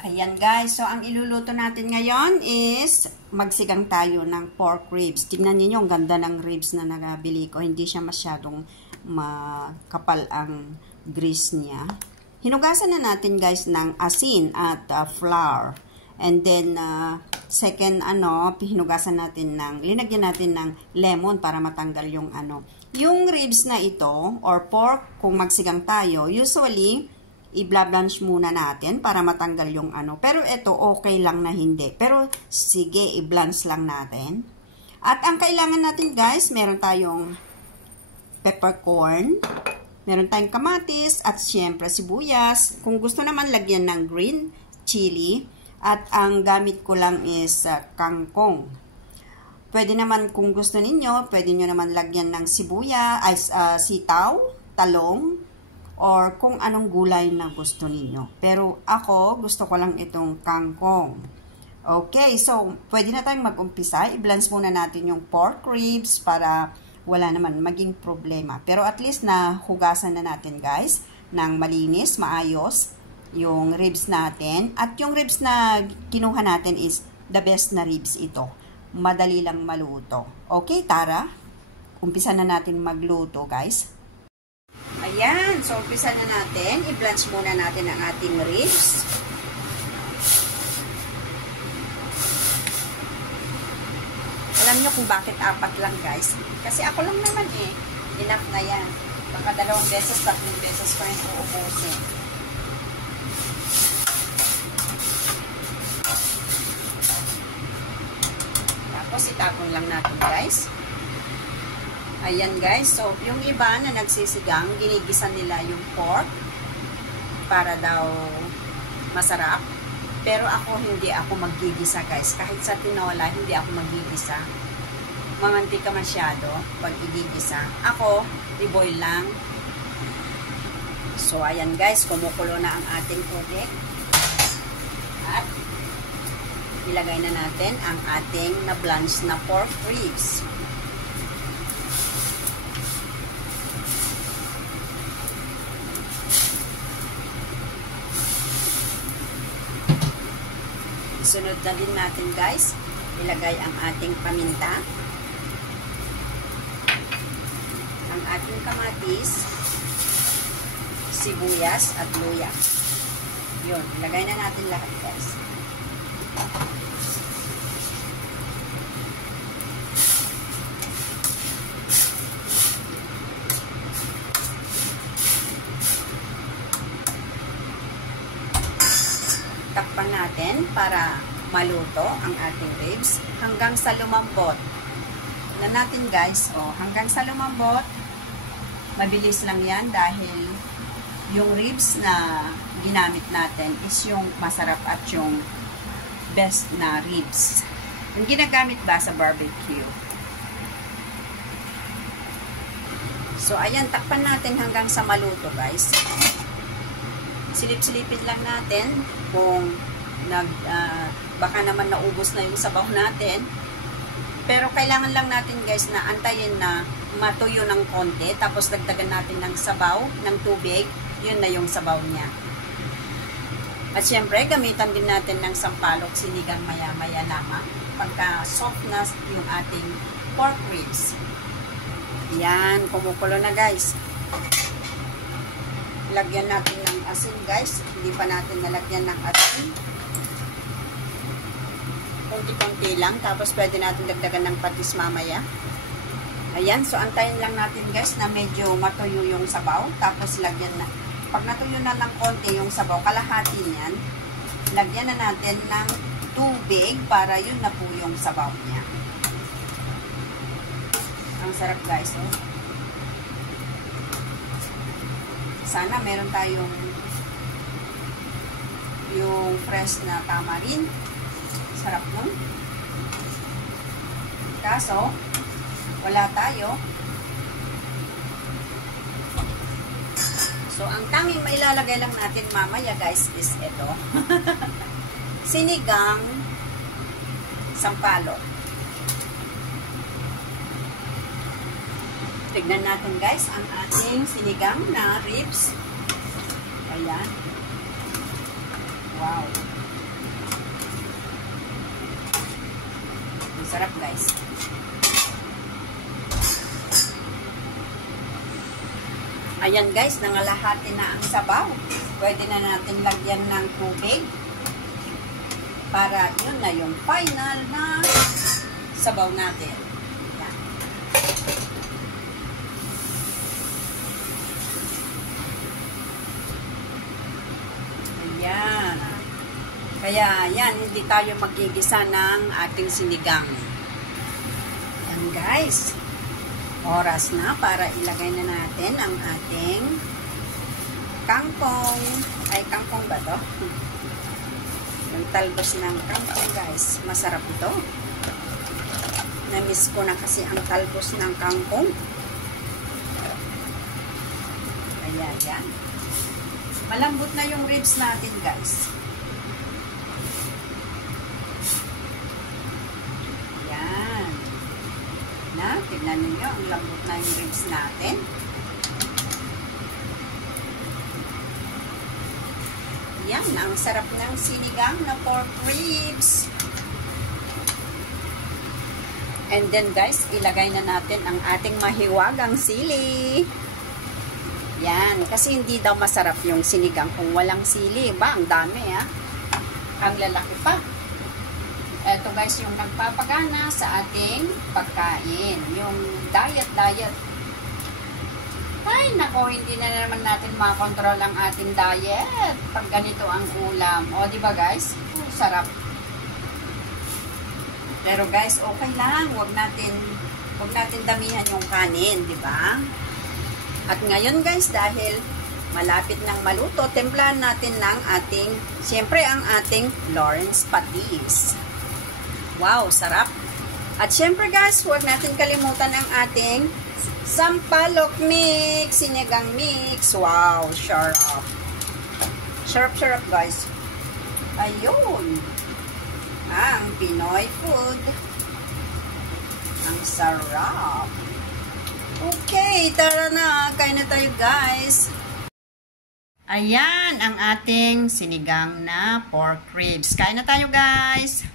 Ayan guys, so ang iluluto natin ngayon is magsigang tayo ng pork ribs. Tingnan niyo ang ganda ng ribs na nabili ko. Hindi siya masyadong makapal ang grease niya. Hinugasan na natin guys ng asin at flour. And then second hinugasan natin linagyan natin ng lemon para matanggal yung Yung ribs na ito or pork kung magsigang tayo, usually i-blanch muna natin para matanggal yung Pero ito, okay lang na hindi. Pero, sige, i-blanch lang natin. At ang kailangan natin, guys, meron tayong peppercorn, meron tayong kamatis, at syempre sibuyas. Kung gusto naman, lagyan ng green chili. At ang gamit ko lang is kangkong. Pwede naman, kung gusto ninyo, pwede nyo naman lagyan ng sitaw, talong, or kung anong gulay na gusto ninyo. Pero ako, gusto ko lang itong kangkong. Okay, so pwede na tayong mag-umpisa. I-blanch muna natin yung pork ribs para wala naman maging problema. Pero at least na hugasan na natin guys ng malinis, maayos yung ribs natin. At yung ribs na kinuha natin is the best na ribs ito. Madali lang maluto. Okay, tara. Umpisa na natin magluto guys. Ayan, so umpisa na natin. I-blanch muna natin ang ating ribs. Alam nyo kung bakit 4 lang guys? Kasi ako lang naman enough na yan. Baka 2 beses, 3 beses pa rin uubusin. Tapos itapon lang natin guys. Ayan guys, so yung iba na nagsisigang, ginigisa nila yung pork para daw masarap. Pero ako hindi ako maggigisa guys. Kahit sa tinola, hindi ako maggigisa. Mamantika masyado pag igigisa. Ako, i-boil lang. So ayan guys, kumukulo na ang ating tubig. At ilagay na natin ang ating na-blanch na pork ribs. Sunod na din natin guys, ilagay ang ating paminta, ang ating kamatis, sibuyas at luya. Yun, ilagay na natin lahat guys. Takpan natin para maluto ang ating ribs hanggang sa lumambot. Na natin guys, hanggang sa lumambot. Mabilis lang yan dahil yung ribs na ginamit natin is yung masarap at yung best na ribs. Yung ginagamit ba sa barbecue. So ayan, takpan natin hanggang sa maluto guys. Silip-silipin lang natin kung baka naman naubos na yung sabaw natin. Pero kailangan lang natin guys na antayin na matuyo ng konti. Tapos dagdagan natin ng sabaw, ng tubig. Yun na yung sabaw niya. At syempre, gamitan din natin ng sampalok sinigang maya-maya lamang. Pagka soft na yung ating pork ribs. Yan, kumukulo na guys. Lagyan natin ng asin guys. Hindi pa natin nalagyan ng asin. Kunti-kunti lang. Tapos pwede natin dagdagan ng patis mamaya. Ayan. So antayin lang natin guys na medyo matuyo yung sabaw. Tapos lagyan na. Pag natuyo na ng konti yung sabaw, kalahati niyan, lagyan na natin ng tubig para yun na po yung sabaw niya. Ang sarap guys. Sana meron tayong yung fresh na tamarind. Sarap nun. Kaso, wala tayo. So, ang tanging mailalagay lang natin mamaya guys is ito. Sinigang sampalok. Tignan natin guys ang ating sinigang na ribs. Ayan. Wow. Sarap guys. Ayan guys, nangalahati na ang sabaw. Pwede na natin lagyan ng tubig. Para yun na yung final na sabaw natin. Ayan. Ayan. Kaya yan, hindi tayo magigisa ng ating sinigang. Ayan guys. Oras na para ilagay na natin ang ating kangkong. Ay, kangkong ba to? Yung talbos ng kangkong guys. Masarap ito. Na-miss ko na kasi ang talbos ng kangkong. Kaya yan. Malambot na yung ribs natin guys. Yan. Na, tignan ninyo, ang lambot na yung ribs natin. Yan, ang sarap ng sinigang na pork ribs. And then guys, ilagay na natin ang ating mahiwagang sili. Yan, kasi hindi daw masarap yung sinigang kung walang sili. Ba, ang dami Ang lalaki pa. Ito guys, yung nagpapagana sa ating pagkain. Yung diet. Ay, nako, hindi na naman natin makontrol ang ating diet pag ganito ang ulam. O, di ba guys? Sarap. Pero guys, okay lang. Huwag natin damihan yung kanin, di ba? At ngayon guys, dahil malapit nang maluto, timplahan natin ng ating, siyempre ang ating Lawrence patis. Wow, sarap. At syempre guys, huwag natin kalimutan ang ating sampalok mix, sinigang mix. Wow, sarap. Sarap guys. Ayun. Ang Pinoy food. Ang sarap. Okay, tara na. Kain na tayo guys. Ayan ang ating sinigang na pork ribs. Kain na tayo guys.